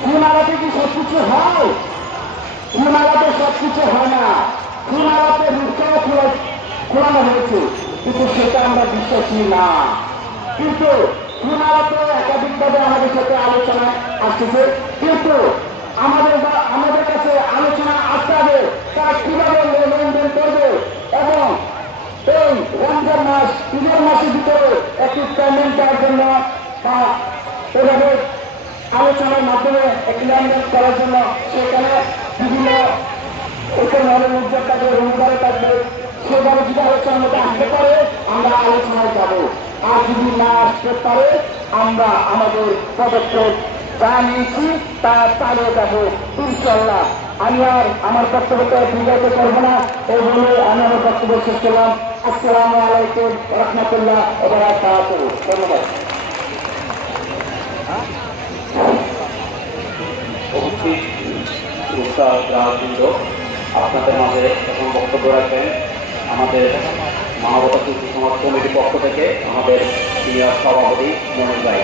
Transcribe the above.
খুন আলাদা কি সবকিছু হয়? খুন আলাদা সবকিছু হয় না। খুন আলাদা রূপটাও খোলানো হয়েছে, কিন্তু সেটা আমরা বিশ্বাসী না। কিন্তু খুন আলাদা একাধিকভাবে আমাদের সাথে আলোচনায় আসতেছে, কিন্তু আমাদের কাছে আলোচনা আসতে হবে তারা কিভাবে লেনদেন করবে এবং এই রমজান মাস ঈদের মাসের ভিতরে একটি পেমেন্ট দেওয়ার জন্য বা এভাবে আলোচনার মাধ্যমে একটি লেনদেন করার জন্য সেখানে বিভিন্ন উপরে উদ্যোগ থাকবে, রবিবারে থাকবে, সেভাবে যদি আলোচনার মধ্যে আসতে পারে আমরা আলোচনায় যাব। আর যদি না আসতে পারে আমরা আমাদের পদক্ষেপ যা নিয়েছি তা চালিয়ে যাবো ইনশাল্লাহ। আমি আর আমার বক্তব্যটা দীর্ঘায়িত করবো না, এই বলে আমি আমার বক্তব্য শেষ করলাম। আসসালামু আলাইকুম রহমতুল্লাহ ওয়া বারাকাতুহু। ধন্যবাদ। আপনাদের মাঝে এখন বক্তব্য রাখবেন আমাদের মানবতা শিশু সমাজ কমিটির পক্ষ থেকে আমাদের সিনিয়র সভাপতি মনোজ ভাই।